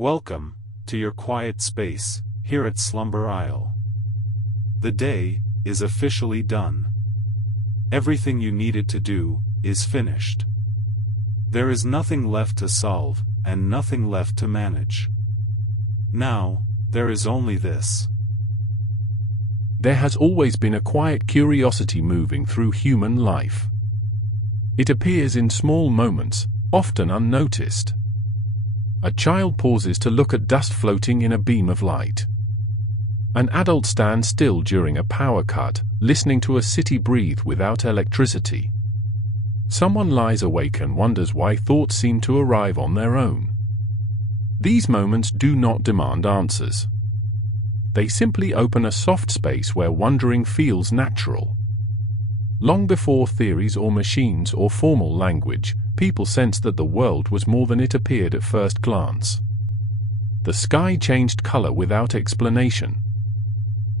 Welcome to your quiet space here at Slumber Aisle. The day is officially done. Everything you needed to do is finished. There is nothing left to solve and nothing left to manage. Now, there is only this. There has always been a quiet curiosity moving through human life. It appears in small moments, often unnoticed. A child pauses to look at dust floating in a beam of light. An adult stands still during a power cut, listening to a city breathe without electricity. Someone lies awake and wonders why thoughts seem to arrive on their own. These moments do not demand answers. They simply open a soft space where wondering feels natural. Long before theories or machines or formal language, people sensed that the world was more than it appeared at first glance. The sky changed color without explanation.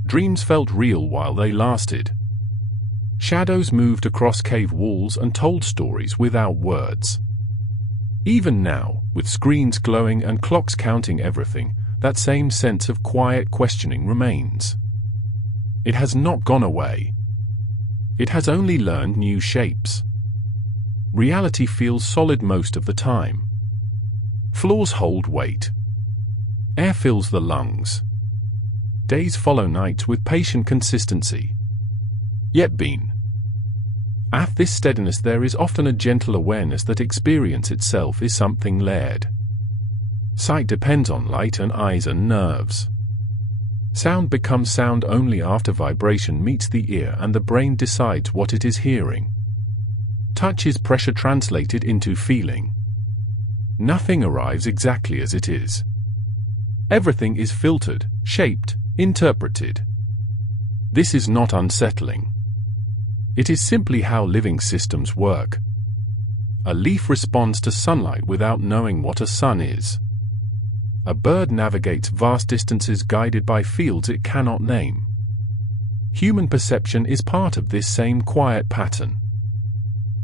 Dreams felt real while they lasted. Shadows moved across cave walls and told stories without words. Even now, with screens glowing and clocks counting everything, that same sense of quiet questioning remains. It has not gone away. It has only learned new shapes. Reality feels solid most of the time. Floors hold weight. Air fills the lungs. Days follow nights with patient consistency. Yet at this steadiness there is often a gentle awareness that experience itself is something layered. Sight depends on light and eyes and nerves. Sound becomes sound only after vibration meets the ear and the brain decides what it is hearing. Touch is pressure translated into feeling. Nothing arrives exactly as it is. Everything is filtered, shaped, interpreted. This is not unsettling. It is simply how living systems work. A leaf responds to sunlight without knowing what a sun is. A bird navigates vast distances guided by fields it cannot name. Human perception is part of this same quiet pattern.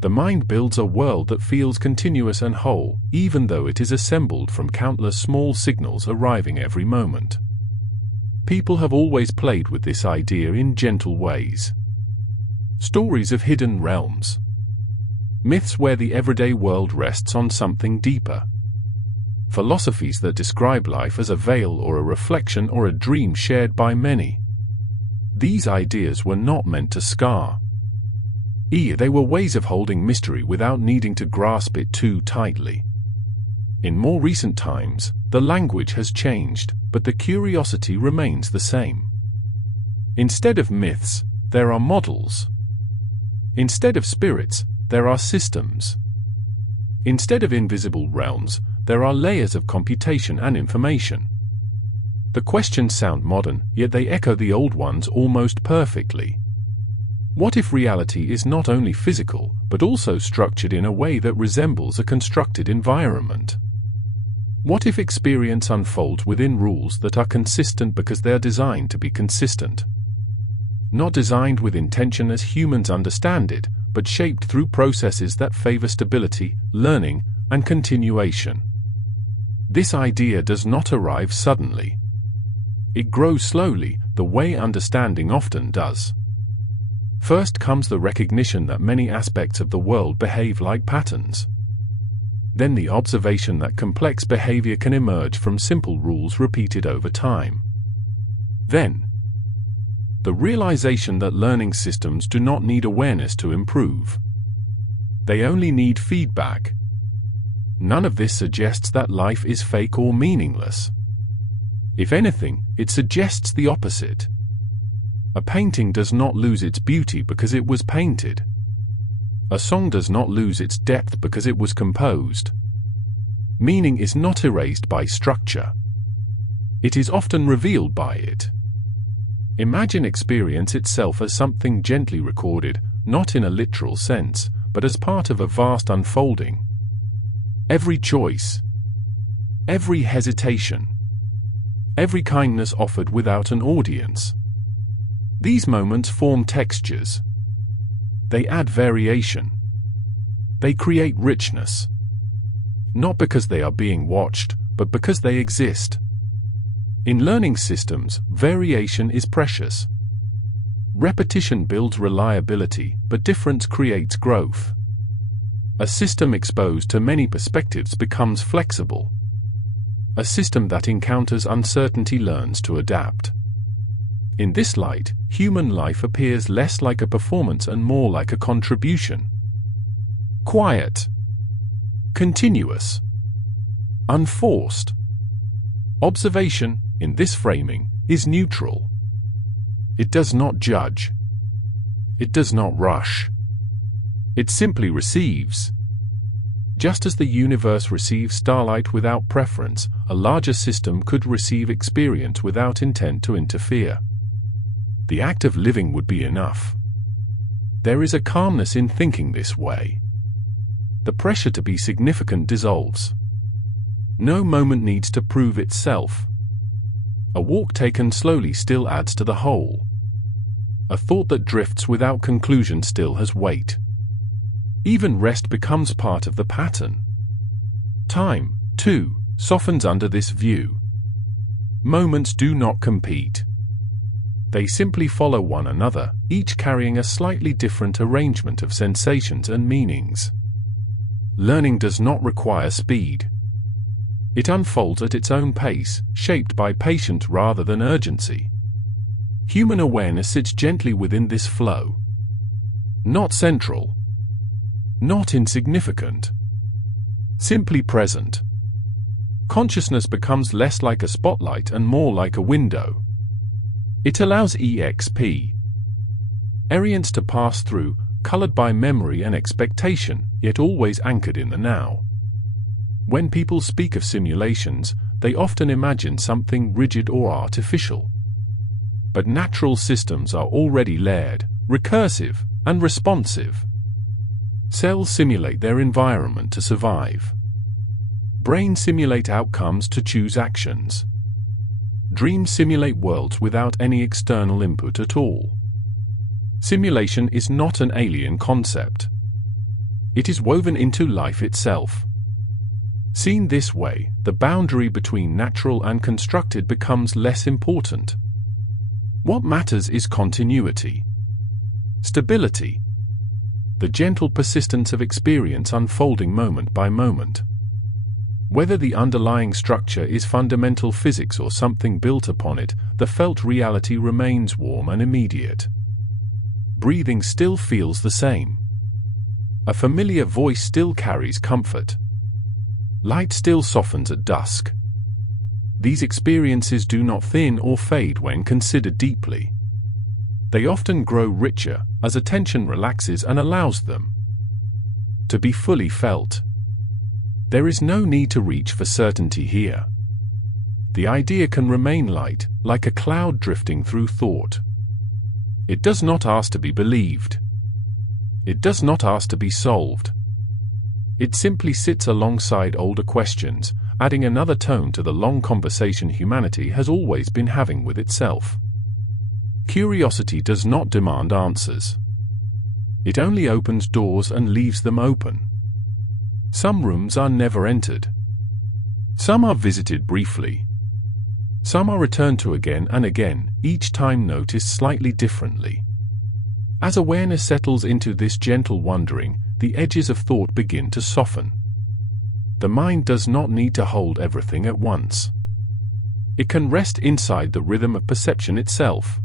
The mind builds a world that feels continuous and whole, even though it is assembled from countless small signals arriving every moment. People have always played with this idea in gentle ways. Stories of hidden realms. Myths where the everyday world rests on something deeper. Philosophies that describe life as a veil or a reflection or a dream shared by many. These ideas were not meant to scar. They were ways of holding mystery without needing to grasp it too tightly. In more recent times, the language has changed, but the curiosity remains the same. Instead of myths, there are models. Instead of spirits, there are systems. Instead of invisible realms, there are layers of computation and information. The questions sound modern, yet they echo the old ones almost perfectly. What if reality is not only physical, but also structured in a way that resembles a constructed environment? What if experience unfolds within rules that are consistent because they are designed to be consistent? Not designed with intention as humans understand it, but shaped through processes that favor stability, learning, and continuation. This idea does not arrive suddenly. It grows slowly, the way understanding often does. First comes the recognition that many aspects of the world behave like patterns. Then the observation that complex behavior can emerge from simple rules repeated over time. Then, the realization that learning systems do not need awareness to improve. They only need feedback. None of this suggests that life is fake or meaningless. If anything, it suggests the opposite. A painting does not lose its beauty because it was painted. A song does not lose its depth because it was composed. Meaning is not erased by structure. It is often revealed by it. Imagine experience itself as something gently recorded, not in a literal sense, but as part of a vast unfolding. Every choice, every hesitation, every kindness offered without an audience. These moments form textures. They add variation. They create richness. Not because they are being watched, but because they exist. In learning systems, variation is precious. Repetition builds reliability, but difference creates growth. A system exposed to many perspectives becomes flexible. A system that encounters uncertainty learns to adapt. In this light, human life appears less like a performance and more like a contribution. Quiet. Continuous. Unforced. Observation, in this framing, is neutral. It does not judge. It does not rush. It simply receives. Just as the universe receives starlight without preference, a larger system could receive experience without intent to interfere. The act of living would be enough. There is a calmness in thinking this way. The pressure to be significant dissolves. No moment needs to prove itself. A walk taken slowly still adds to the whole. A thought that drifts without conclusion still has weight. Even rest becomes part of the pattern. Time, too, softens under this view. Moments do not compete. They simply follow one another, each carrying a slightly different arrangement of sensations and meanings. Learning does not require speed. It unfolds at its own pace, shaped by patience rather than urgency. Human awareness sits gently within this flow. Not central. Not insignificant. Simply present. Consciousness becomes less like a spotlight and more like a window. It allows experience to pass through, colored by memory and expectation, yet always anchored in the now. When people speak of simulations, they often imagine something rigid or artificial. But natural systems are already layered, recursive, and responsive. Cells simulate their environment to survive. Brains simulate outcomes to choose actions. Dreams simulate worlds without any external input at all. Simulation is not an alien concept. It is woven into life itself. Seen this way, the boundary between natural and constructed becomes less important. What matters is continuity. Stability. The gentle persistence of experience unfolding moment by moment. Whether the underlying structure is fundamental physics or something built upon it, the felt reality remains warm and immediate. Breathing still feels the same. A familiar voice still carries comfort. Light still softens at dusk. These experiences do not thin or fade when considered deeply. They often grow richer as attention relaxes and allows them to be fully felt. There is no need to reach for certainty here. The idea can remain light, like a cloud drifting through thought. It does not ask to be believed. It does not ask to be solved. It simply sits alongside older questions, adding another tone to the long conversation humanity has always been having with itself. Curiosity does not demand answers. It only opens doors and leaves them open. Some rooms are never entered. Some are visited briefly. Some are returned to again and again, each time noticed slightly differently. As awareness settles into this gentle wandering, the edges of thought begin to soften. The mind does not need to hold everything at once. It can rest inside the rhythm of perception itself.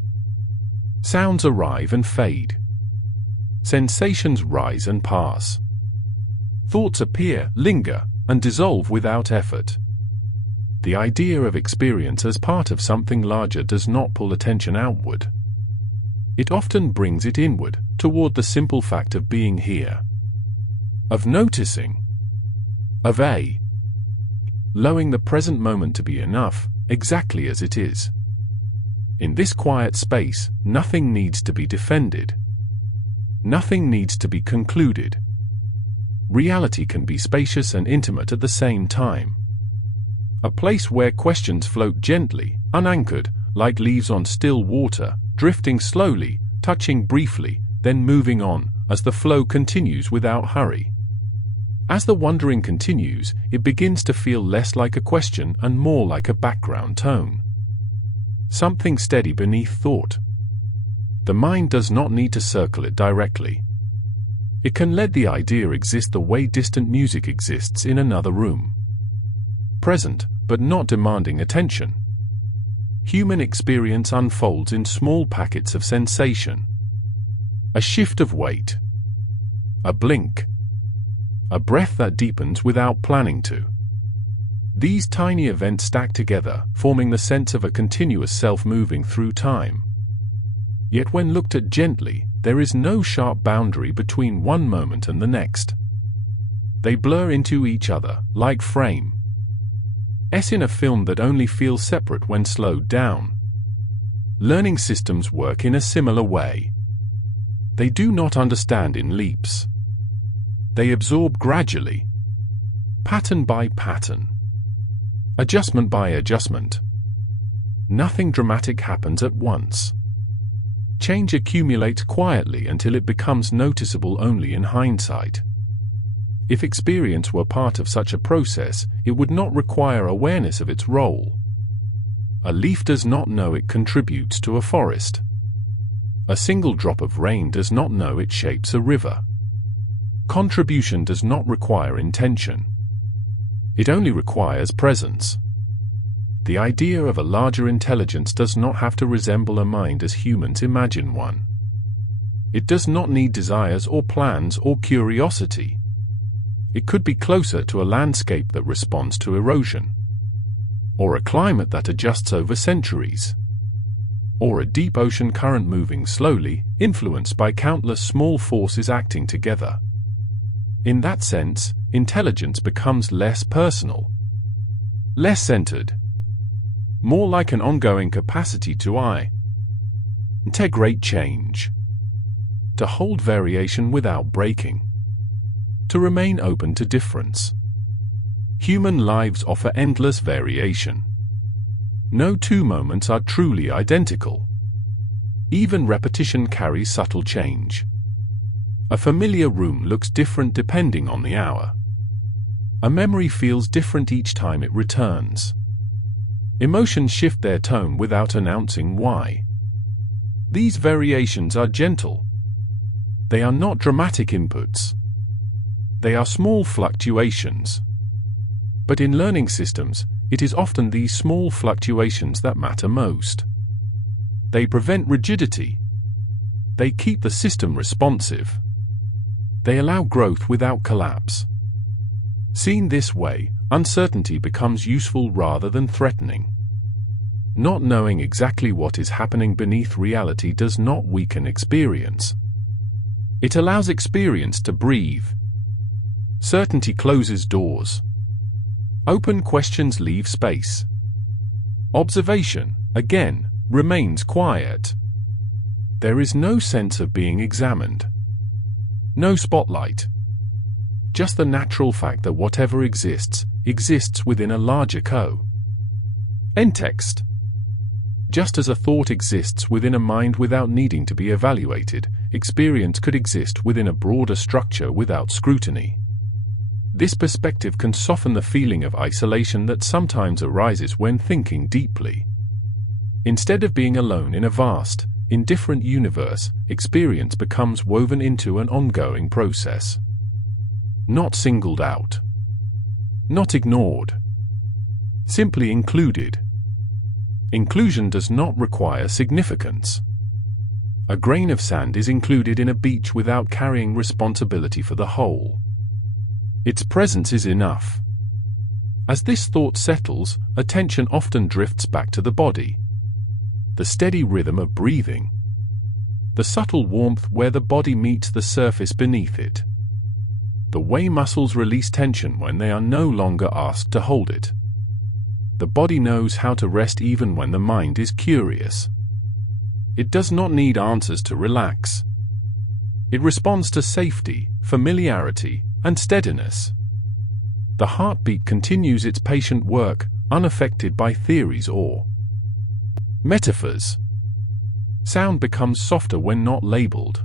Sounds arrive and fade. Sensations rise and pass. Thoughts appear, linger, and dissolve without effort. The idea of experience as part of something larger does not pull attention outward. It often brings it inward, toward the simple fact of being here. Of noticing. Of allowing the present moment to be enough, exactly as it is. In this quiet space, nothing needs to be defended. Nothing needs to be concluded. Reality can be spacious and intimate at the same time. A place where questions float gently, unanchored, like leaves on still water, drifting slowly, touching briefly, then moving on, as the flow continues without hurry. As the wondering continues, it begins to feel less like a question and more like a background tone. Something steady beneath thought. The mind does not need to circle it directly. It can let the idea exist the way distant music exists in another room. Present, but not demanding attention. Human experience unfolds in small packets of sensation. A shift of weight. A blink. A breath that deepens without planning to. These tiny events stack together, forming the sense of a continuous self moving through time. Yet when looked at gently, there is no sharp boundary between one moment and the next. They blur into each other, like frames in a film that only feels separate when slowed down. Learning systems work in a similar way. They do not understand in leaps. They absorb gradually, pattern by pattern, adjustment by adjustment. Nothing dramatic happens at once. Change accumulates quietly until it becomes noticeable only in hindsight. If experience were part of such a process, it would not require awareness of its role. A leaf does not know it contributes to a forest. A single drop of rain does not know it shapes a river. Contribution does not require intention. It only requires presence. The idea of a larger intelligence does not have to resemble a mind as humans imagine one. It does not need desires or plans or curiosity. It could be closer to a landscape that responds to erosion, or a climate that adjusts over centuries, or a deep ocean current moving slowly, influenced by countless small forces acting together. In that sense, intelligence becomes less personal, less centered, more like an ongoing capacity to integrate change, to hold variation without breaking, to remain open to difference. Human lives offer endless variation. No two moments are truly identical. Even repetition carries subtle change. A familiar room looks different depending on the hour. A memory feels different each time it returns. Emotions shift their tone without announcing why. These variations are gentle. They are not dramatic inputs. They are small fluctuations. But in learning systems, it is often these small fluctuations that matter most. They prevent rigidity. They keep the system responsive. They allow growth without collapse. Seen this way, uncertainty becomes useful rather than threatening. Not knowing exactly what is happening beneath reality does not weaken experience. It allows experience to breathe. Certainty closes doors. Open questions leave space. Observation, again, remains quiet. There is no sense of being examined. No spotlight. Just the natural fact that whatever exists, exists within a larger context. Just as a thought exists within a mind without needing to be evaluated, experience could exist within a broader structure without scrutiny. This perspective can soften the feeling of isolation that sometimes arises when thinking deeply. Instead of being alone in a vast, indifferent universe, experience becomes woven into an ongoing process. Not singled out. Not ignored. Simply included. Inclusion does not require significance. A grain of sand is included in a beach without carrying responsibility for the whole. Its presence is enough. As this thought settles, attention often drifts back to the body. The steady rhythm of breathing. The subtle warmth where the body meets the surface beneath it. The way muscles release tension when they are no longer asked to hold it. The body knows how to rest even when the mind is curious. It does not need answers to relax. It responds to safety, familiarity, and steadiness. The heartbeat continues its patient work, unaffected by theories or metaphors. Sound becomes softer when not labeled.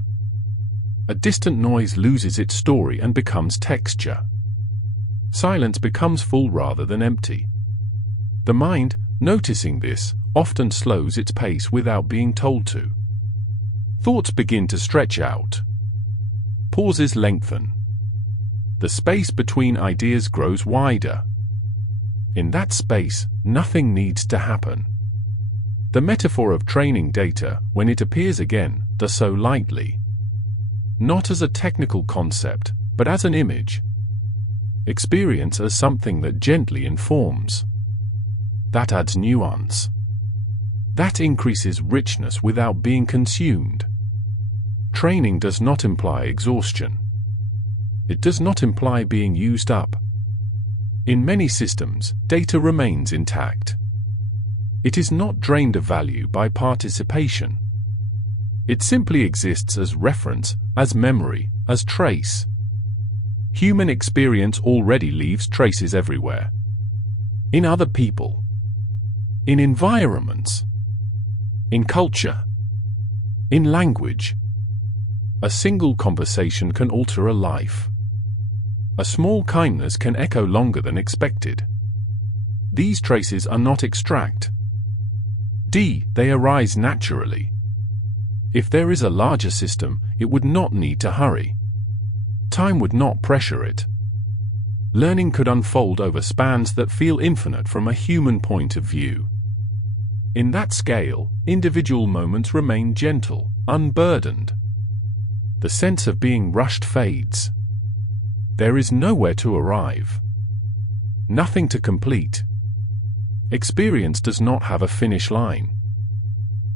A distant noise loses its story and becomes texture. Silence becomes full rather than empty. The mind, noticing this, often slows its pace without being told to. Thoughts begin to stretch out. Pauses lengthen. The space between ideas grows wider. In that space, nothing needs to happen. The metaphor of training data, when it appears again, does so lightly. Not as a technical concept, but as an image. Experience as something that gently informs. That adds nuance. That increases richness without being consumed. Training does not imply exhaustion. It does not imply being used up. In many systems, data remains intact. It is not drained of value by participation. It simply exists as reference, as memory, as trace. Human experience already leaves traces everywhere. In other people. In environments. In culture. In language. A single conversation can alter a life. A small kindness can echo longer than expected. These traces are not extract. They arise naturally. If there is a larger system, it would not need to hurry. Time would not pressure it. Learning could unfold over spans that feel infinite from a human point of view. In that scale, individual moments remain gentle, unburdened. The sense of being rushed fades. There is nowhere to arrive. Nothing to complete. Experience does not have a finish line.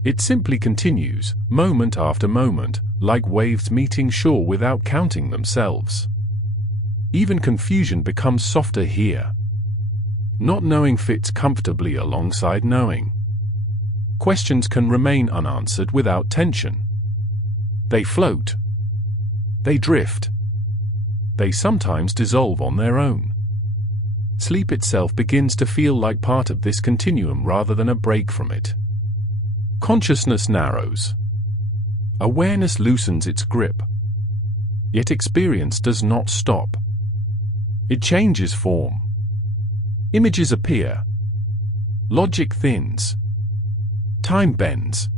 It simply continues, moment after moment, like waves meeting shore without counting themselves. Even confusion becomes softer here. Not knowing fits comfortably alongside knowing. Questions can remain unanswered without tension. They float. They drift. They sometimes dissolve on their own. Sleep itself begins to feel like part of this continuum rather than a break from it. Consciousness narrows. Awareness loosens its grip. Yet experience does not stop. It changes form. Images appear. Logic thins. Time bends.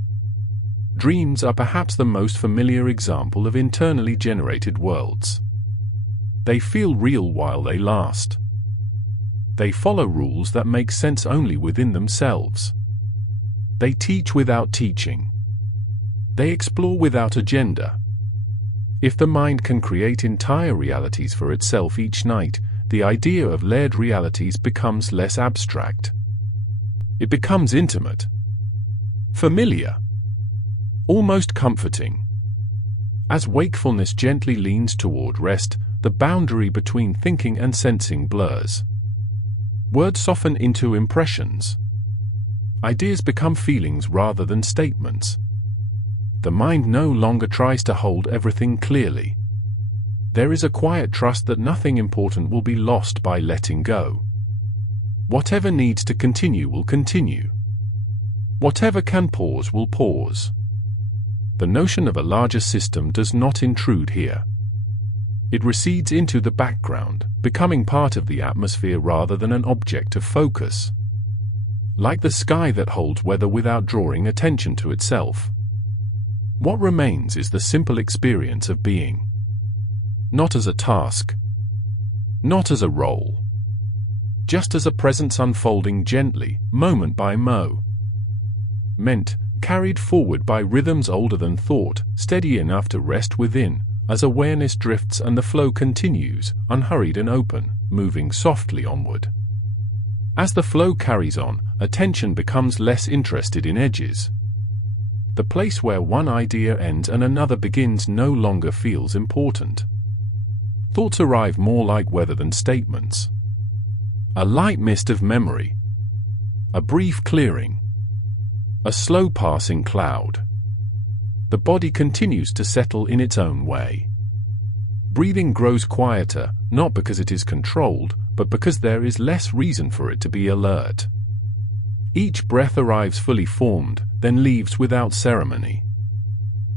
Dreams are perhaps the most familiar example of internally generated worlds. They feel real while they last. They follow rules that make sense only within themselves. They teach without teaching. They explore without agenda. If the mind can create entire realities for itself each night, the idea of layered realities becomes less abstract. It becomes intimate, familiar, almost comforting. As wakefulness gently leans toward rest, the boundary between thinking and sensing blurs. Words soften into impressions. Ideas become feelings rather than statements. The mind no longer tries to hold everything clearly. There is a quiet trust that nothing important will be lost by letting go. Whatever needs to continue will continue. Whatever can pause will pause. The notion of a larger system does not intrude here. It recedes into the background, becoming part of the atmosphere rather than an object of focus. Like the sky that holds weather without drawing attention to itself. What remains is the simple experience of being. Not as a task. Not as a role. Just as a presence unfolding gently, moment by moment. Carried forward by rhythms older than thought, steady enough to rest within, as awareness drifts and the flow continues, unhurried and open, moving softly onward. As the flow carries on, attention becomes less interested in edges. The place where one idea ends and another begins no longer feels important. Thoughts arrive more like weather than statements. A light mist of memory. A brief clearing. A slow passing cloud. The body continues to settle in its own way. Breathing grows quieter, not because it is controlled, but because there is less reason for it to be alert. Each breath arrives fully formed, then leaves without ceremony.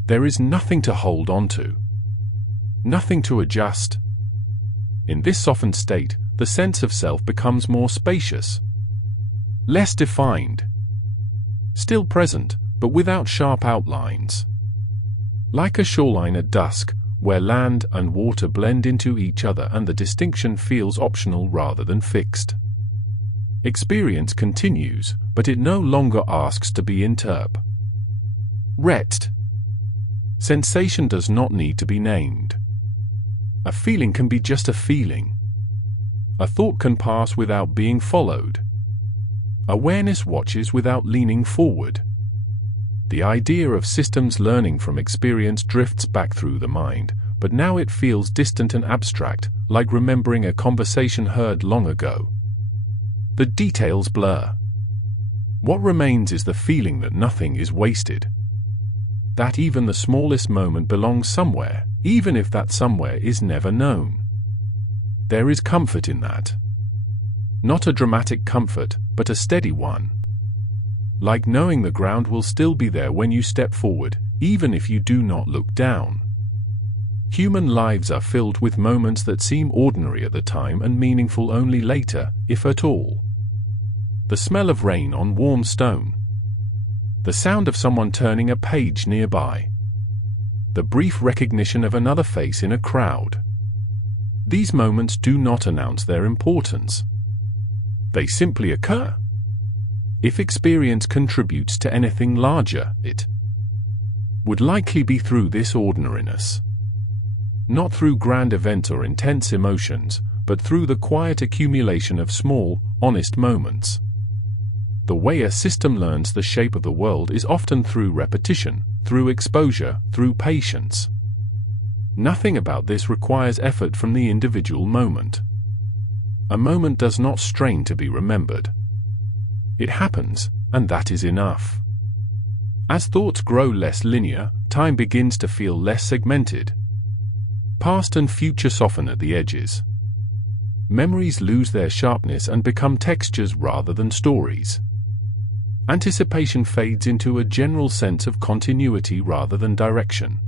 There is nothing to hold on to. Nothing to adjust. In this softened state, the sense of self becomes more spacious, less defined, still present, but without sharp outlines. Like a shoreline at dusk, where land and water blend into each other and the distinction feels optional rather than fixed. Experience continues, but it no longer asks to be interpreted. Sensation does not need to be named. A feeling can be just a feeling. A thought can pass without being followed. Awareness watches without leaning forward. The idea of systems learning from experience drifts back through the mind, but now it feels distant and abstract, like remembering a conversation heard long ago. The details blur. What remains is the feeling that nothing is wasted. That even the smallest moment belongs somewhere, even if that somewhere is never known. There is comfort in that. Not a dramatic comfort, but a steady one. Like knowing the ground will still be there when you step forward, even if you do not look down. Human lives are filled with moments that seem ordinary at the time and meaningful only later, if at all. The smell of rain on warm stone. The sound of someone turning a page nearby. The brief recognition of another face in a crowd. These moments do not announce their importance. They simply occur. If experience contributes to anything larger, it would likely be through this ordinariness. Not through grand events or intense emotions, but through the quiet accumulation of small, honest moments. The way a system learns the shape of the world is often through repetition, through exposure, through patience. Nothing about this requires effort from the individual moment. A moment does not strain to be remembered. It happens, and that is enough. As thoughts grow less linear, time begins to feel less segmented. Past and future soften at the edges. Memories lose their sharpness and become textures rather than stories. Anticipation fades into a general sense of continuity rather than direction.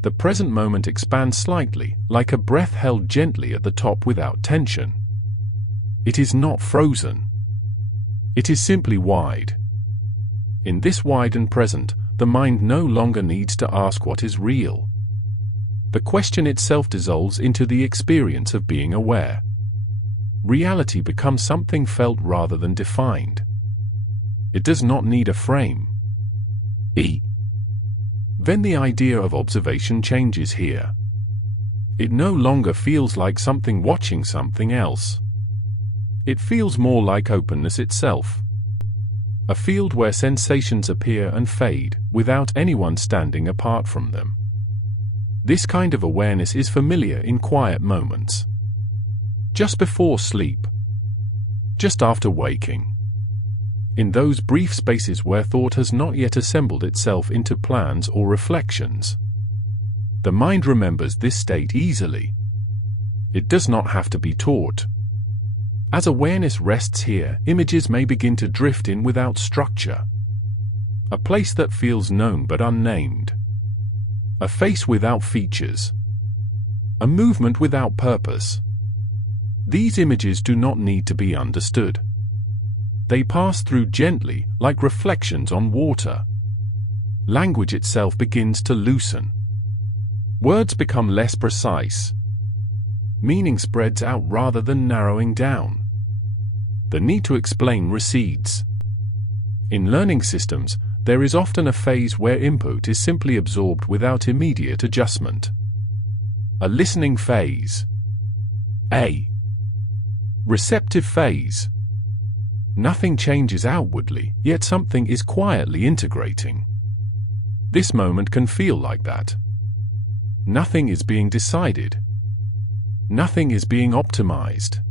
The present moment expands slightly, like a breath held gently at the top without tension. It is not frozen. It is simply wide. In this widened present, the mind no longer needs to ask what is real. The question itself dissolves into the experience of being aware. Reality becomes something felt rather than defined. It does not need a frame. Then the idea of observation changes here. It no longer feels like something watching something else. It feels more like openness itself. A field where sensations appear and fade, without anyone standing apart from them. This kind of awareness is familiar in quiet moments. Just before sleep. Just after waking. In those brief spaces where thought has not yet assembled itself into plans or reflections. The mind remembers this state easily. It does not have to be taught. As awareness rests here, images may begin to drift in without structure. A place that feels known but unnamed. A face without features. A movement without purpose. These images do not need to be understood. They pass through gently, like reflections on water. Language itself begins to loosen. Words become less precise. Meaning spreads out rather than narrowing down. The need to explain recedes. In learning systems, there is often a phase where input is simply absorbed without immediate adjustment. A listening phase. A receptive phase. Nothing changes outwardly, yet something is quietly integrating. This moment can feel like that. Nothing is being decided. Nothing is being optimized.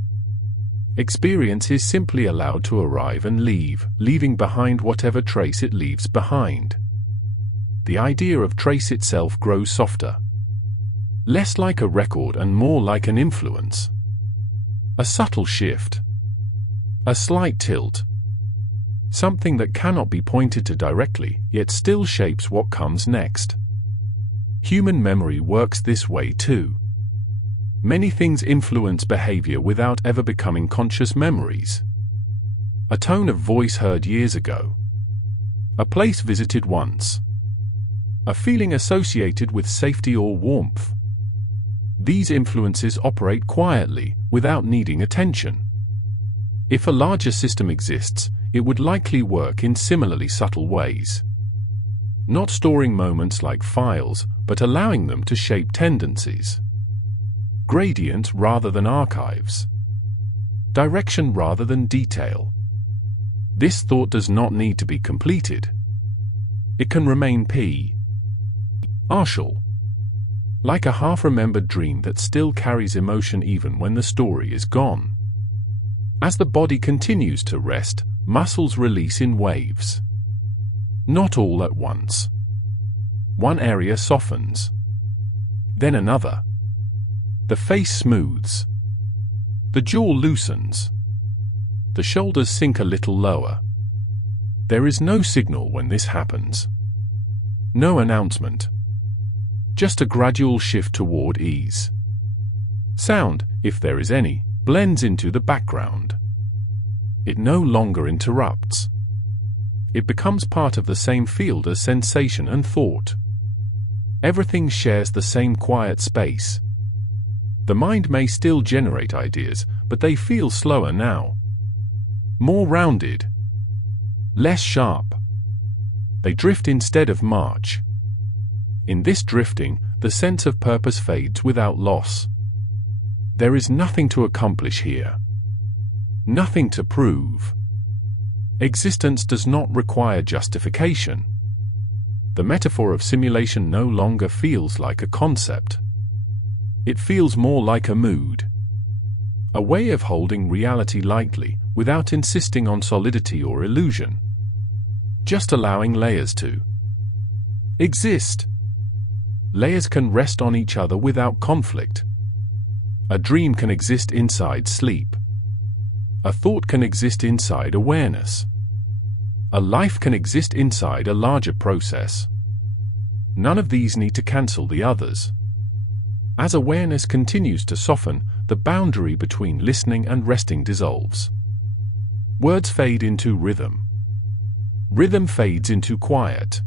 Experience is simply allowed to arrive and leave, leaving behind whatever trace it leaves behind. The idea of trace itself grows softer. Less like a record and more like an influence. A subtle shift. A slight tilt. Something that cannot be pointed to directly, yet still shapes what comes next. Human memory works this way too. Many things influence behavior without ever becoming conscious memories. A tone of voice heard years ago. A place visited once. A feeling associated with safety or warmth. These influences operate quietly, without needing attention. If a larger system exists, it would likely work in similarly subtle ways. Not storing moments like files, but allowing them to shape tendencies. Gradients rather than archives. Direction rather than detail. This thought does not need to be completed. It can remain partial. Like a half-remembered dream that still carries emotion even when the story is gone. As the body continues to rest, muscles release in waves. Not all at once. One area softens. Then another. The face smooths. The jaw loosens. The shoulders sink a little lower. There is no signal when this happens. No announcement. Just a gradual shift toward ease. Sound, if there is any, blends into the background. It no longer interrupts. It becomes part of the same field as sensation and thought. Everything shares the same quiet space. The mind may still generate ideas, but they feel slower now. More rounded. Less sharp. They drift instead of march. In this drifting, the sense of purpose fades without loss. There is nothing to accomplish here. Nothing to prove. Existence does not require justification. The metaphor of simulation no longer feels like a concept. It feels more like a mood. A way of holding reality lightly, without insisting on solidity or illusion. Just allowing layers to exist. Layers can rest on each other without conflict. A dream can exist inside sleep. A thought can exist inside awareness. A life can exist inside a larger process. None of these need to cancel the others. As awareness continues to soften, the boundary between listening and resting dissolves. Words fade into rhythm. Rhythm fades into quiet.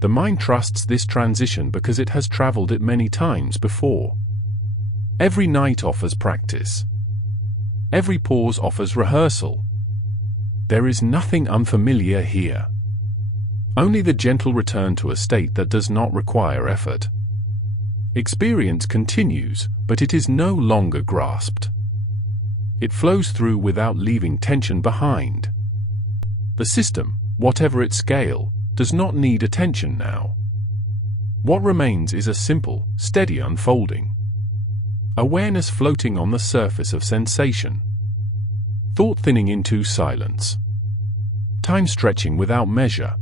The mind trusts this transition because it has traveled it many times before. Every night offers practice. Every pause offers rehearsal. There is nothing unfamiliar here. Only the gentle return to a state that does not require effort. Experience continues, but it is no longer grasped. It flows through without leaving tension behind. The system, whatever its scale, does not need attention now. What remains is a simple, steady unfolding. Awareness floating on the surface of sensation. Thought thinning into silence. Time stretching without measure.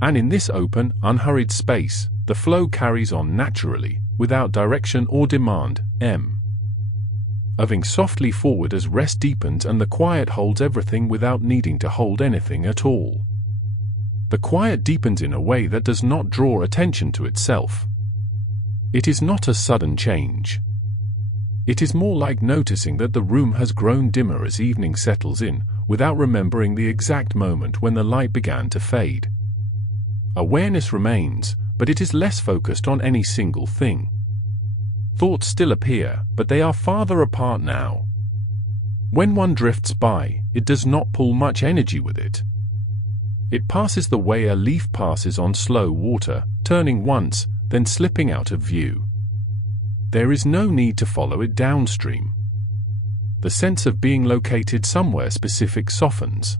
And in this open, unhurried space, the flow carries on naturally, without direction or demand, moving softly forward as rest deepens and the quiet holds everything without needing to hold anything at all. The quiet deepens in a way that does not draw attention to itself. It is not a sudden change. It is more like noticing that the room has grown dimmer as evening settles in, without remembering the exact moment when the light began to fade. Awareness remains, but it is less focused on any single thing. Thoughts still appear, but they are farther apart now. When one drifts by, it does not pull much energy with it. It passes the way a leaf passes on slow water, turning once, then slipping out of view. There is no need to follow it downstream. The sense of being located somewhere specific softens.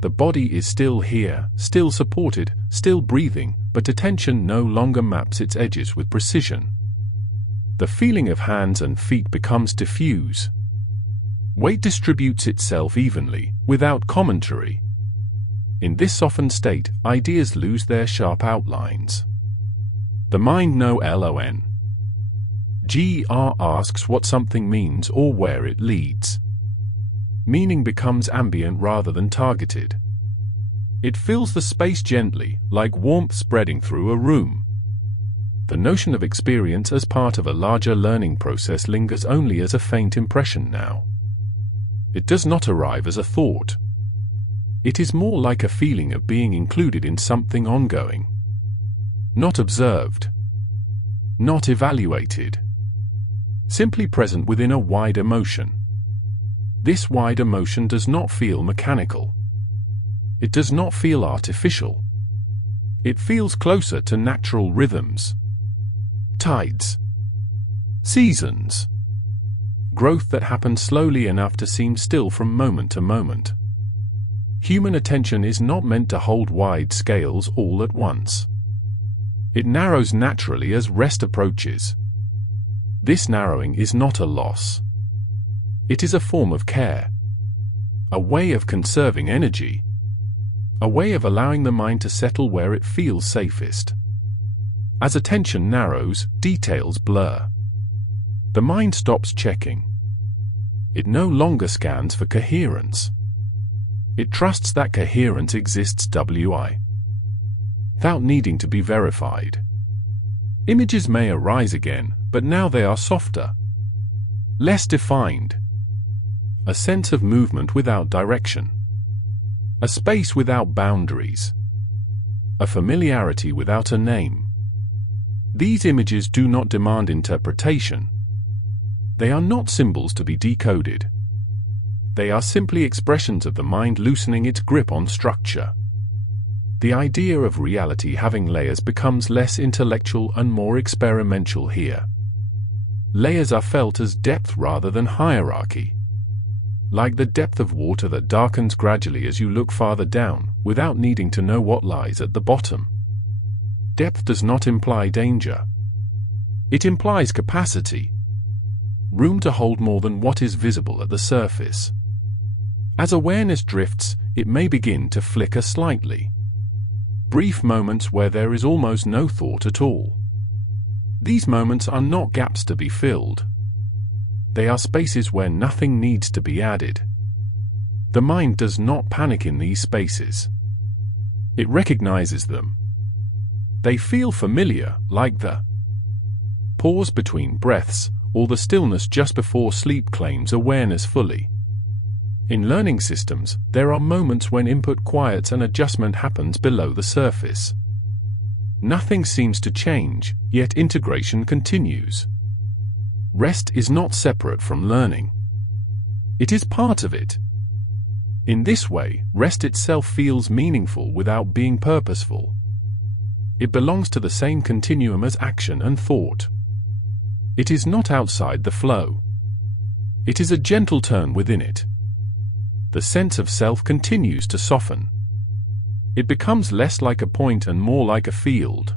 The body is still here, still supported, still breathing, but attention no longer maps its edges with precision. The feeling of hands and feet becomes diffuse. Weight distributes itself evenly, without commentary. In this softened state, ideas lose their sharp outlines. The mind no longer asks what something means or where it leads. Meaning becomes ambient rather than targeted. It fills the space gently, like warmth spreading through a room. The notion of experience as part of a larger learning process lingers only as a faint impression now. It does not arrive as a thought. It is more like a feeling of being included in something ongoing. Not observed. Not evaluated. Simply present within a wide emotion. This wide emotion does not feel mechanical. It does not feel artificial. It feels closer to natural rhythms. Tides. Seasons. Growth that happens slowly enough to seem still from moment to moment. Human attention is not meant to hold wide scales all at once. It narrows naturally as rest approaches. This narrowing is not a loss. It is a form of care. A way of conserving energy. A way of allowing the mind to settle where it feels safest. As attention narrows, details blur. The mind stops checking. It no longer scans for coherence. It trusts that coherence exists without needing to be verified. Images may arise again, but now they are softer, less defined. A sense of movement without direction. A space without boundaries. A familiarity without a name. These images do not demand interpretation. They are not symbols to be decoded. They are simply expressions of the mind loosening its grip on structure. The idea of reality having layers becomes less intellectual and more experimental here. Layers are felt as depth rather than hierarchy. Like the depth of water that darkens gradually as you look farther down, without needing to know what lies at the bottom. Depth does not imply danger. It implies capacity. Room to hold more than what is visible at the surface. As awareness drifts, it may begin to flicker slightly. Brief moments where there is almost no thought at all. These moments are not gaps to be filled. They are spaces where nothing needs to be added. The mind does not panic in these spaces. It recognizes them. They feel familiar, like the pause between breaths, or the stillness just before sleep claims awareness fully. In learning systems, there are moments when input quiets and adjustment happens below the surface. Nothing seems to change, yet integration continues. Rest is not separate from learning. It is part of it. In this way, rest itself feels meaningful without being purposeful. It belongs to the same continuum as action and thought. It is not outside the flow. It is a gentle turn within it. The sense of self continues to soften. It becomes less like a point and more like a field.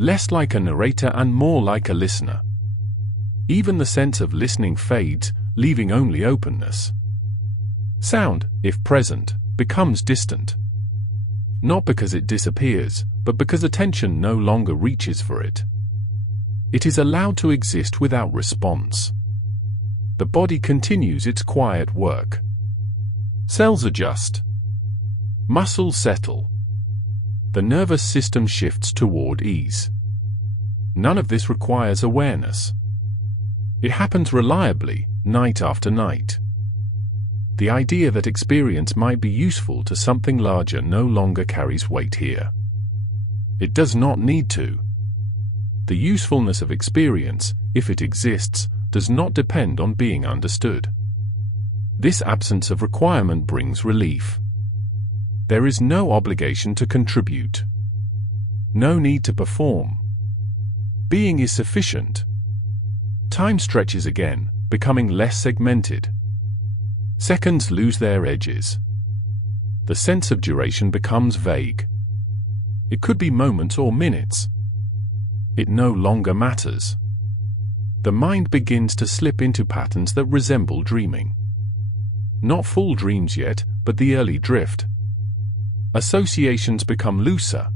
Less like a narrator and more like a listener. Even the sense of listening fades, leaving only openness. Sound, if present, becomes distant. Not because it disappears, but because attention no longer reaches for it. It is allowed to exist without response. The body continues its quiet work. Cells adjust. Muscles settle. The nervous system shifts toward ease. None of this requires awareness. It happens reliably, night after night. The idea that experience might be useful to something larger no longer carries weight here. It does not need to. The usefulness of experience, if it exists, does not depend on being understood. This absence of requirement brings relief. There is no obligation to contribute. No need to perform. Being is sufficient. Time stretches again, becoming less segmented. Seconds lose their edges. The sense of duration becomes vague. It could be moments or minutes. It no longer matters. The mind begins to slip into patterns that resemble dreaming. Not full dreams yet, but the early drift. Associations become looser.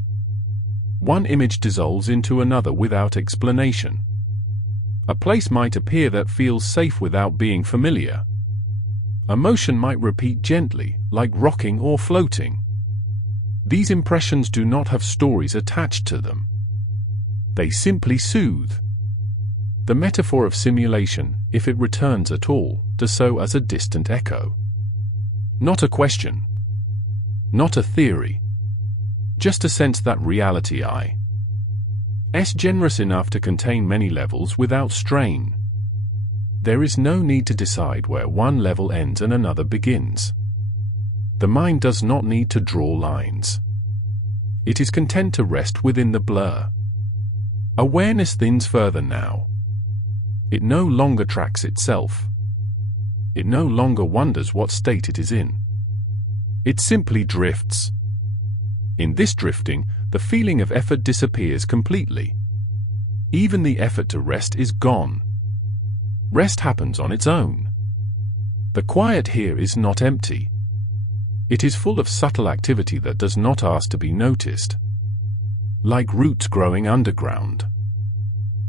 One image dissolves into another without explanation. A place might appear that feels safe without being familiar. A motion might repeat gently, like rocking or floating. These impressions do not have stories attached to them. They simply soothe. The metaphor of simulation, if it returns at all, does so as a distant echo. Not a question. Not a theory. Just a sense that reality is generous enough to contain many levels without strain. There is no need to decide where one level ends and another begins. The mind does not need to draw lines. It is content to rest within the blur. Awareness thins further now. It no longer tracks itself. It no longer wonders what state it is in. It simply drifts. In this drifting, the feeling of effort disappears completely. Even the effort to rest is gone. Rest happens on its own. The quiet here is not empty. It is full of subtle activity that does not ask to be noticed. Like roots growing underground.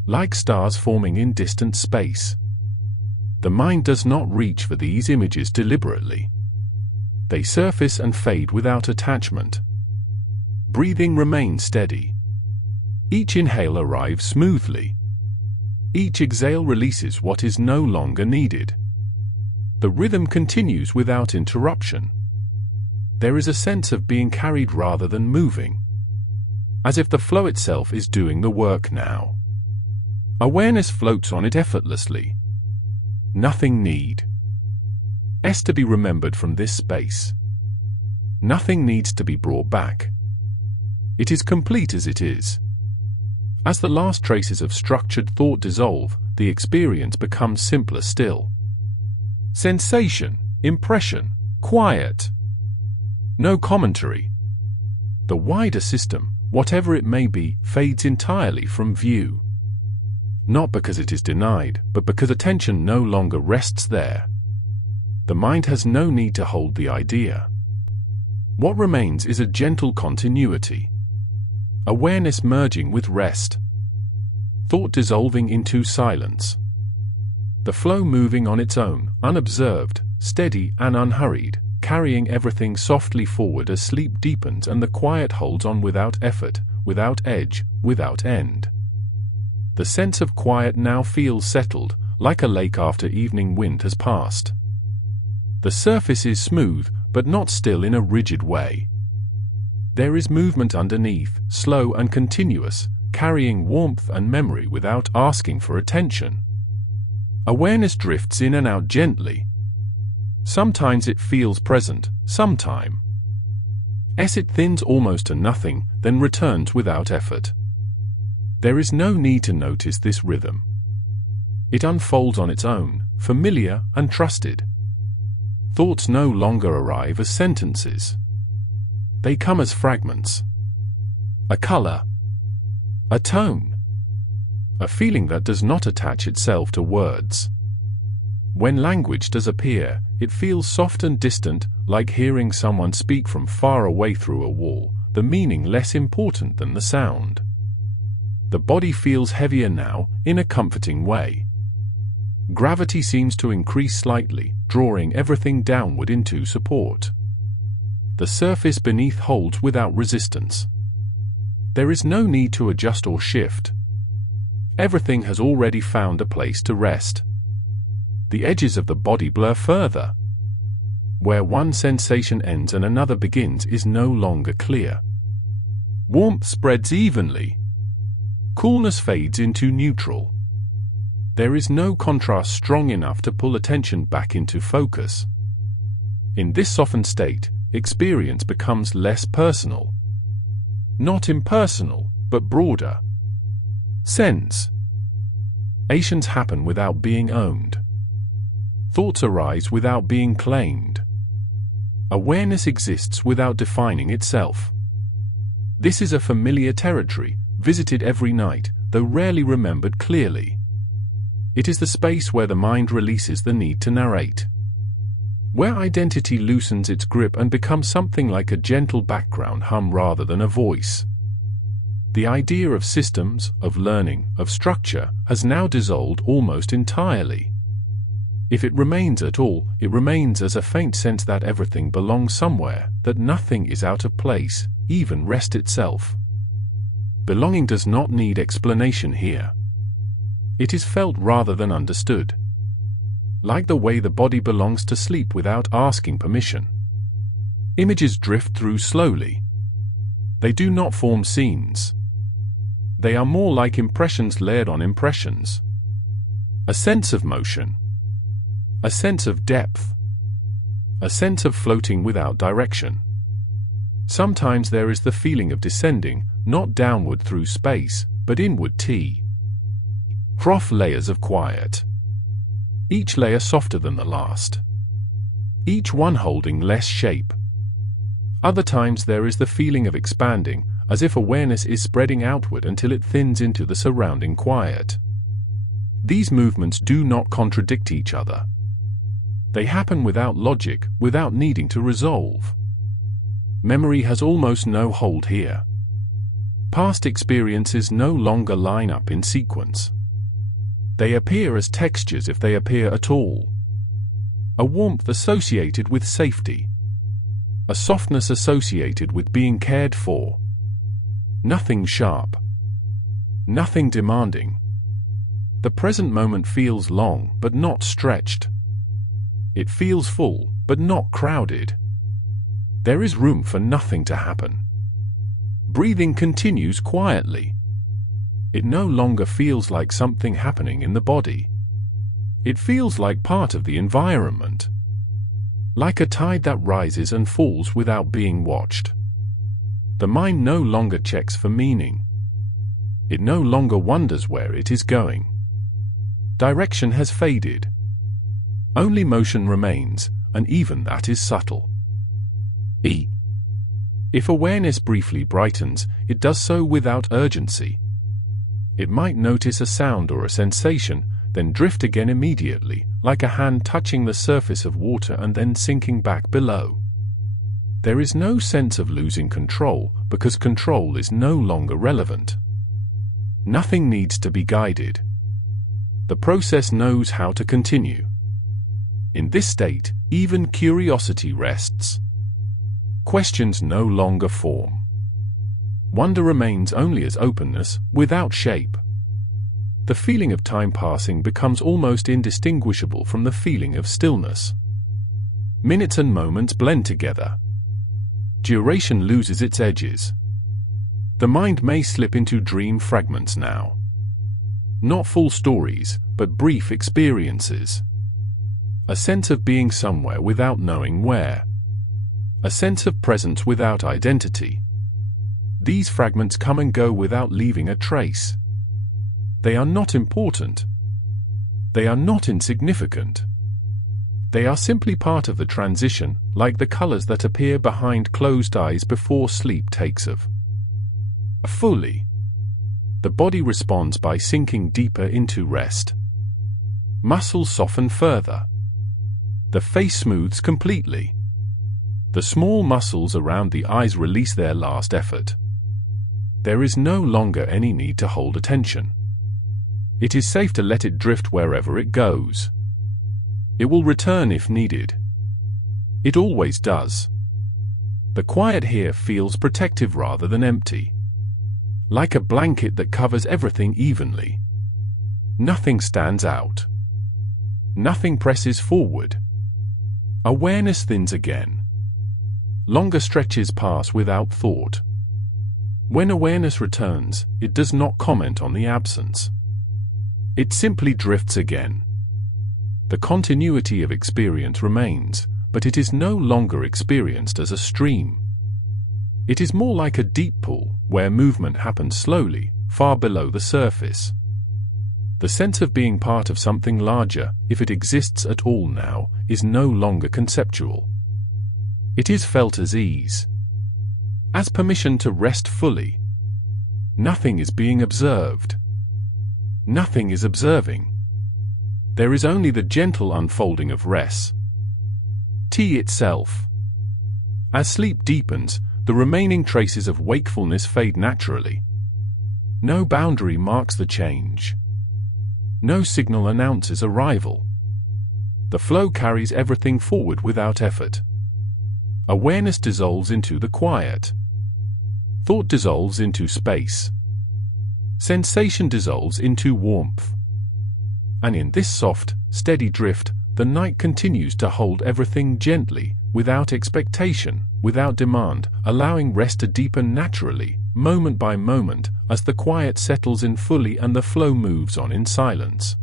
Like stars forming in distant space. The mind does not reach for these images deliberately. They surface and fade without attachment. Breathing remains steady. Each inhale arrives smoothly. Each exhale releases what is no longer needed. The rhythm continues without interruption. There is a sense of being carried rather than moving. As if the flow itself is doing the work now. Awareness floats on it effortlessly. Nothing needs to be remembered from this space. Nothing needs to be brought back. It is complete as it is. As the last traces of structured thought dissolve, the experience becomes simpler still. Sensation, impression, quiet. No commentary. The wider system, whatever it may be, fades entirely from view. Not because it is denied, but because attention no longer rests there. The mind has no need to hold the idea. What remains is a gentle continuity. Awareness merging with rest. Thought dissolving into silence. The flow moving on its own, unobserved, steady and unhurried, carrying everything softly forward as sleep deepens and the quiet holds on without effort, without edge, without end. The sense of quiet now feels settled, like a lake after evening wind has passed. The surface is smooth, but not still in a rigid way. There is movement underneath, slow and continuous, carrying warmth and memory without asking for attention. Awareness drifts in and out gently. Sometimes it feels present, sometimes it thins almost to nothing, then returns without effort. There is no need to notice this rhythm. It unfolds on its own, familiar and trusted. Thoughts no longer arrive as sentences. They come as fragments. A color. A tone. A feeling that does not attach itself to words. When language does appear, it feels soft and distant, like hearing someone speak from far away through a wall, the meaning less important than the sound. The body feels heavier now, in a comforting way. Gravity seems to increase slightly, drawing everything downward into support. The surface beneath holds without resistance. There is no need to adjust or shift. Everything has already found a place to rest. The edges of the body blur further. Where one sensation ends and another begins is no longer clear. Warmth spreads evenly. Coolness fades into neutral. There is no contrast strong enough to pull attention back into focus. In this softened state, experience becomes less personal. Not impersonal, but broader. Sensations happen without being owned. Thoughts arise without being claimed. Awareness exists without defining itself. This is a familiar territory, visited every night, though rarely remembered clearly. It is the space where the mind releases the need to narrate. Where identity loosens its grip and becomes something like a gentle background hum rather than a voice. The idea of systems, of learning, of structure, has now dissolved almost entirely. If it remains at all, it remains as a faint sense that everything belongs somewhere, that nothing is out of place, even rest itself. Belonging does not need explanation here. It is felt rather than understood. Like the way the body belongs to sleep without asking permission. Images drift through slowly. They do not form scenes. They are more like impressions layered on impressions. A sense of motion. A sense of depth. A sense of floating without direction. Sometimes there is the feeling of descending, not downward through space, but inward. Prof layers of quiet. Each layer softer than the last. Each one holding less shape. Other times there is the feeling of expanding, as if awareness is spreading outward until it thins into the surrounding quiet. These movements do not contradict each other. They happen without logic, without needing to resolve. Memory has almost no hold here. Past experiences no longer line up in sequence. They appear as textures if they appear at all. A warmth associated with safety. A softness associated with being cared for. Nothing sharp. Nothing demanding. The present moment feels long but not stretched. It feels full but not crowded. There is room for nothing to happen. Breathing continues quietly. It no longer feels like something happening in the body. It feels like part of the environment. Like a tide that rises and falls without being watched. The mind no longer checks for meaning. It no longer wonders where it is going. Direction has faded. Only motion remains, and even that is subtle. If awareness briefly brightens, it does so without urgency. It might notice a sound or a sensation, then drift again immediately, like a hand touching the surface of water and then sinking back below. There is no sense of losing control, because control is no longer relevant. Nothing needs to be guided. The process knows how to continue. In this state, even curiosity rests. Questions no longer form. Wonder remains only as openness, without shape. The feeling of time passing becomes almost indistinguishable from the feeling of stillness. Minutes and moments blend together. Duration loses its edges. The mind may slip into dream fragments now. Not full stories, but brief experiences. A sense of being somewhere without knowing where. A sense of presence without identity. These fragments come and go without leaving a trace. They are not important. They are not insignificant. They are simply part of the transition, like the colors that appear behind closed eyes before sleep takes over. Fully. The body responds by sinking deeper into rest. Muscles soften further. The face smooths completely. The small muscles around the eyes release their last effort. There is no longer any need to hold attention. It is safe to let it drift wherever it goes. It will return if needed. It always does. The quiet here feels protective rather than empty. Like a blanket that covers everything evenly. Nothing stands out. Nothing presses forward. Awareness thins again. Longer stretches pass without thought. When awareness returns, it does not comment on the absence. It simply drifts again. The continuity of experience remains, but it is no longer experienced as a stream. It is more like a deep pool, where movement happens slowly, far below the surface. The sense of being part of something larger, if it exists at all now, is no longer conceptual. It is felt as ease. As permission to rest fully. Nothing is being observed. Nothing is observing. There is only the gentle unfolding of rest. Itself. As sleep deepens, the remaining traces of wakefulness fade naturally. No boundary marks the change. No signal announces arrival. The flow carries everything forward without effort. Awareness dissolves into the quiet. Thought dissolves into space. Sensation dissolves into warmth. And in this soft, steady drift, the night continues to hold everything gently, without expectation, without demand, allowing rest to deepen naturally, moment by moment, as the quiet settles in fully and the flow moves on in silence.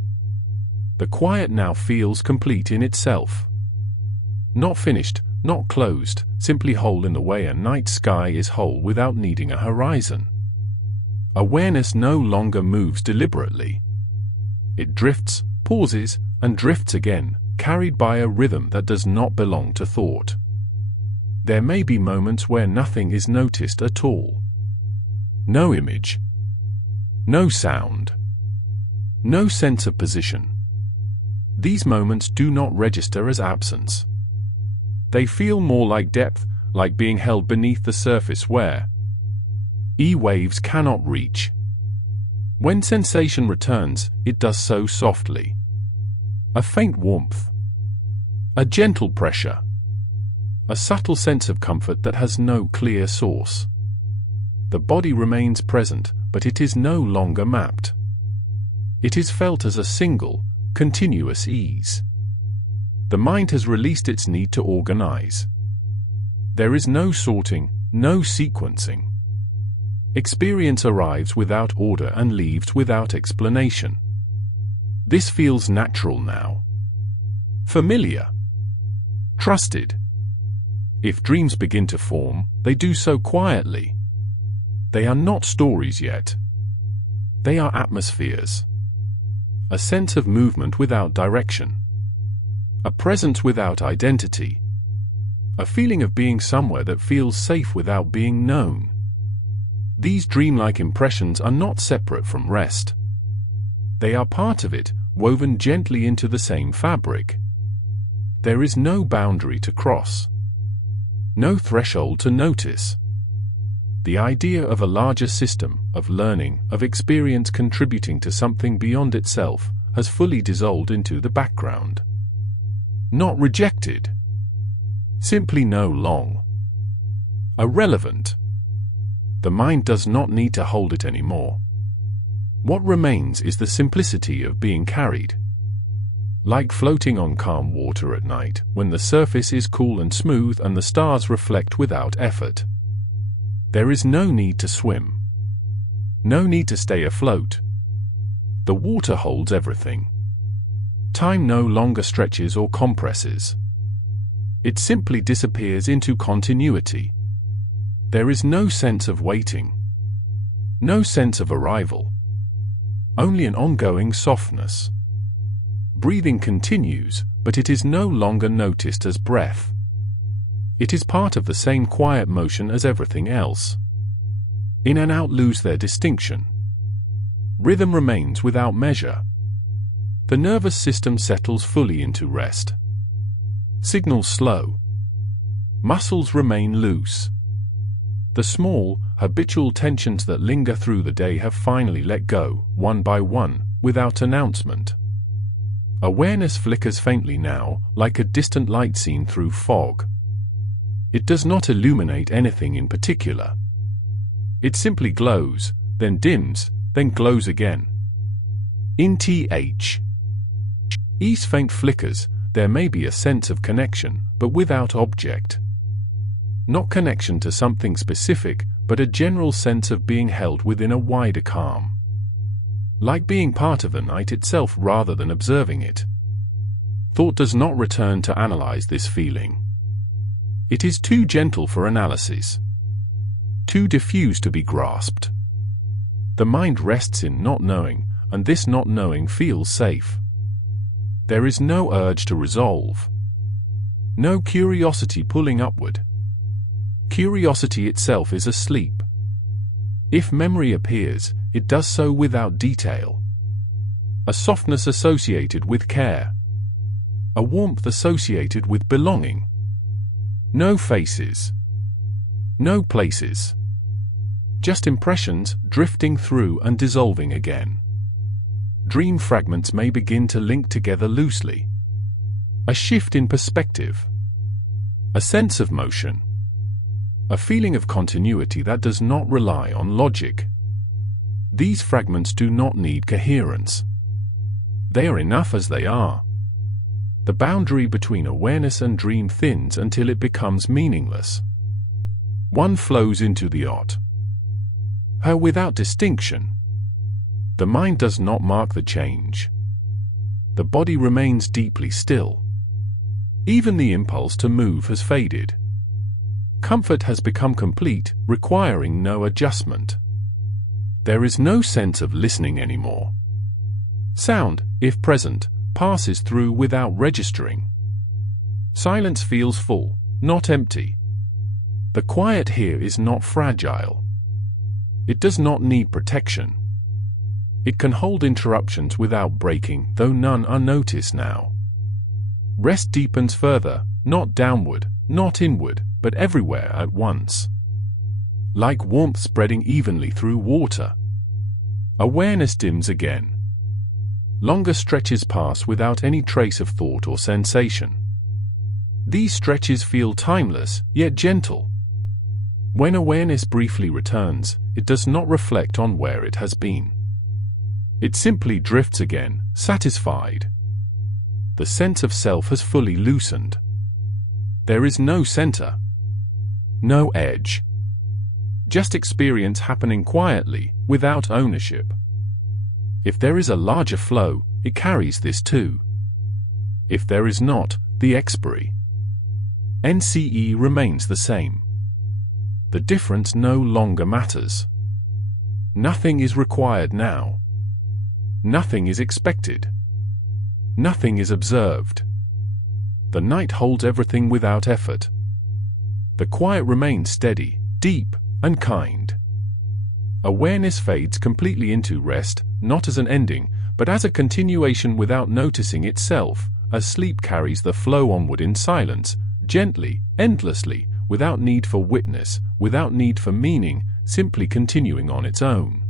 The quiet now feels complete in itself. Not finished, not closed, simply whole in the way a night sky is whole without needing a horizon. Awareness no longer moves deliberately. It drifts, pauses, and drifts again, carried by a rhythm that does not belong to thought. There may be moments where nothing is noticed at all. No image. No sound. No sense of position. These moments do not register as absence. They feel more like depth, like being held beneath the surface where waves cannot reach. When sensation returns, it does so softly. A faint warmth. A gentle pressure. A subtle sense of comfort that has no clear source. The body remains present, but it is no longer mapped. It is felt as a single, continuous ease. The mind has released its need to organize. There is no sorting, no sequencing. Experience arrives without order and leaves without explanation. This feels natural now. Familiar. Trusted. If dreams begin to form, they do so quietly. They are not stories yet. They are atmospheres. A sense of movement without direction. A presence without identity. A feeling of being somewhere that feels safe without being known. These dreamlike impressions are not separate from rest. They are part of it, woven gently into the same fabric. There is no boundary to cross. No threshold to notice. The idea of a larger system, of learning, of experience contributing to something beyond itself, has fully dissolved into the background. Not rejected. Simply no longer irrelevant. The mind does not need to hold it anymore. What remains is the simplicity of being carried. Like floating on calm water at night, when the surface is cool and smooth and the stars reflect without effort. There is no need to swim. No need to stay afloat. The water holds everything. Time no longer stretches or compresses. It simply disappears into continuity. There is no sense of waiting. No sense of arrival. Only an ongoing softness. Breathing continues, but it is no longer noticed as breath. It is part of the same quiet motion as everything else. In and out lose their distinction. Rhythm remains without measure. The nervous system settles fully into rest. Signals slow. Muscles remain loose. The small, habitual tensions that linger through the day have finally let go, one by one, without announcement. Awareness flickers faintly now, like a distant light seen through fog. It does not illuminate anything in particular. It simply glows, then dims, then glows again. In Ease faint flickers, there may be a sense of connection, but without object. Not connection to something specific, but a general sense of being held within a wider calm. Like being part of the night itself rather than observing it. Thought does not return to analyze this feeling. It is too gentle for analysis. Too diffuse to be grasped. The mind rests in not knowing, and this not knowing feels safe. There is no urge to resolve. No curiosity pulling upward. Curiosity itself is asleep. If memory appears, it does so without detail. A softness associated with care. A warmth associated with belonging. No faces. No places. Just impressions drifting through and dissolving again. Dream fragments may begin to link together loosely. A shift in perspective. A sense of motion. A feeling of continuity that does not rely on logic. These fragments do not need coherence. They are enough as they are. The boundary between awareness and dream thins until it becomes meaningless. One flows into the ot. Her without distinction. The mind does not mark the change. The body remains deeply still. Even the impulse to move has faded. Comfort has become complete, requiring no adjustment. There is no sense of listening anymore. Sound, if present, passes through without registering. Silence feels full, not empty. The quiet here is not fragile. It does not need protection. It can hold interruptions without breaking, though none are noticed now. Rest deepens further, not downward, not inward, but everywhere at once. Like warmth spreading evenly through water. Awareness dims again. Longer stretches pass without any trace of thought or sensation. These stretches feel timeless, yet gentle. When awareness briefly returns, it does not reflect on where it has been. It simply drifts again, satisfied. The sense of self has fully loosened. There is no center. No edge. Just experience happening quietly, without ownership. If there is a larger flow, it carries this too. If there is not, the expiry. NCE remains the same. The difference no longer matters. Nothing is required now. Nothing is expected. Nothing is observed. The night holds everything without effort. The quiet remains steady, deep, and kind. Awareness fades completely into rest, not as an ending, but as a continuation without noticing itself, as sleep carries the flow onward in silence, gently, endlessly, without need for witness, without need for meaning, simply continuing on its own.